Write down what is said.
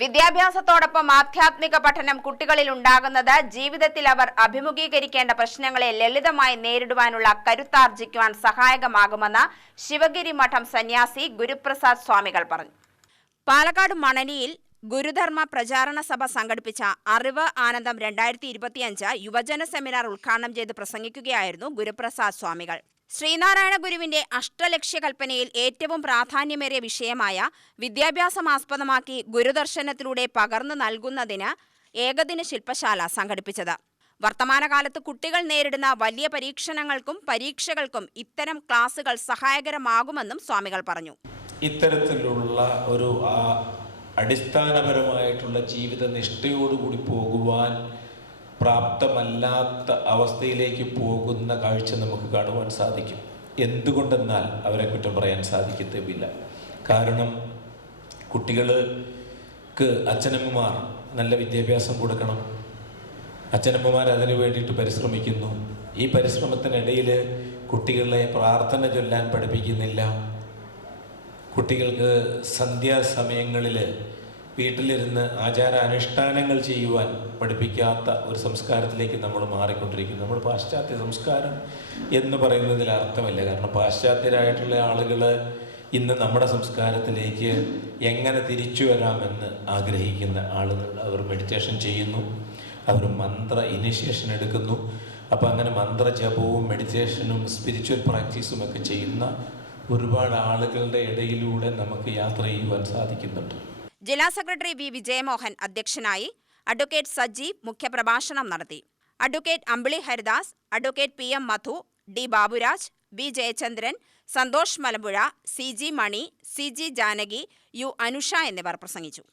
വിദ്യാഭ്യാസത്തോടൊപ്പം ആധ്യാത്മിക പഠനം കുട്ടികളിൽ ഉണ്ടാകുന്നത് ജീവിതത്തിൽ അവർ അഭിമുഖീകരിക്കേണ്ട പ്രശ്നങ്ങളെ ലളിതമായി നേരിടുവാനുള്ള കരുത്താർജിക്കുവാൻ സഹായകമാകുമെന്ന് ശിവഗിരി മഠം സന്യാസി ഗുരുപ്രസാദ് സ്വാമികൾ പറഞ്ഞു. പാലക്കാട് മണനിയിൽ ഗുരുധർമ്മ പ്രചാരണ സഭ സംഘടിപ്പിച്ച അറിവ് ആനന്ദം രണ്ടായിരത്തി ഇരുപത്തിയഞ്ച് യുവജന സെമിനാർ ഉദ്ഘാടനം ചെയ്ത് പ്രസംഗിക്കുകയായിരുന്നു ഗുരുപ്രസാദ് സ്വാമികൾ. ശ്രീനാരായണ ഗുരുവിന്റെ അഷ്ടലക്ഷ്യ കൽപ്പനയിൽ ഏറ്റവും പ്രാധാന്യമേറിയ വിഷയമായ വിദ്യാഭ്യാസം ആസ്പദമാക്കി ഗുരുദർശനത്തിലൂടെ പകർന്നു നൽകുന്നതിന് ഏകദിന ശില്പശാല സംഘടിപ്പിച്ചത്. വർത്തമാനകാലത്ത് കുട്ടികൾ നേരിടുന്ന വലിയ പരീക്ഷണങ്ങൾക്കും പരീക്ഷകൾക്കും ഇത്തരം ക്ലാസുകൾ സഹായകരമാകുമെന്നും സ്വാമികൾ പറഞ്ഞു. ഇത്തരത്തിലുള്ള ഒരു അടിസ്ഥാനപരമായിട്ടുള്ള ജീവിത നിഷ്ഠയോടുകൂടി പോകുവാൻ പ്രാപ്തമല്ലാത്ത അവസ്ഥയിലേക്ക് പോകുന്ന കാഴ്ച നമുക്ക് കാണുവാൻ സാധിക്കും. എന്തുകൊണ്ടെന്നാൽ അവരെ കുറ്റം പറയാൻ സാധിക്കത്തുമില്ല. കാരണം കുട്ടികൾക്ക് അച്ഛനമ്മമാർ നല്ല വിദ്യാഭ്യാസം കൊടുക്കണം. അച്ഛനമ്മമാർ അതിനു വേണ്ടിയിട്ട് പരിശ്രമിക്കുന്നു. ഈ പരിശ്രമത്തിനിടയിൽ കുട്ടികളെ പ്രാർത്ഥന ചൊല്ലാൻ പഠിപ്പിക്കുന്നില്ല. കുട്ടികൾക്ക് സന്ധ്യാസമയങ്ങളിൽ വീട്ടിലിരുന്ന് ആചാര അനുഷ്ഠാനങ്ങൾ ചെയ്യുവാൻ പഠിപ്പിക്കാത്ത ഒരു സംസ്കാരത്തിലേക്ക് നമ്മൾ മാറിക്കൊണ്ടിരിക്കുന്നു. നമ്മൾ പാശ്ചാത്യ സംസ്കാരം എന്ന് പറയുന്നതിൽ അർത്ഥമല്ല. കാരണം പാശ്ചാത്യരായിട്ടുള്ള ആളുകൾ ഇന്ന് നമ്മുടെ സംസ്കാരത്തിലേക്ക് എങ്ങനെ തിരിച്ചു വരാമെന്ന് ആഗ്രഹിക്കുന്ന ആളുകൾ അവർ മെഡിറ്റേഷൻ ചെയ്യുന്നു. അവർ മന്ത്ര ഇനിഷ്യേഷൻ എടുക്കുന്നു. അപ്പോൾ അങ്ങനെ മന്ത്രജപവും മെഡിറ്റേഷനും സ്പിരിച്വൽ പ്രാക്ടീസും ഒക്കെ ചെയ്യുന്ന ഒരുപാട് ആളുകളുടെ ഇടയിലൂടെ നമുക്ക് യാത്ര ചെയ്യുവാൻ സാധിക്കുന്നുണ്ട്. ജില്ലാ സെക്രട്ടറി വി വിജയമോഹൻ അധ്യക്ഷനായി അഡ്വക്കേറ്റ് സജീവ് മുഖ്യപ്രഭാഷണം നടത്തി. Advocate Ambili Haridas advocate P M Madhu D Baburaj B Jayachandran Santhosh Malampuzha C G Mani C G Janaki U Anusha എന്നിവർ പ്രസംഗിച്ചു.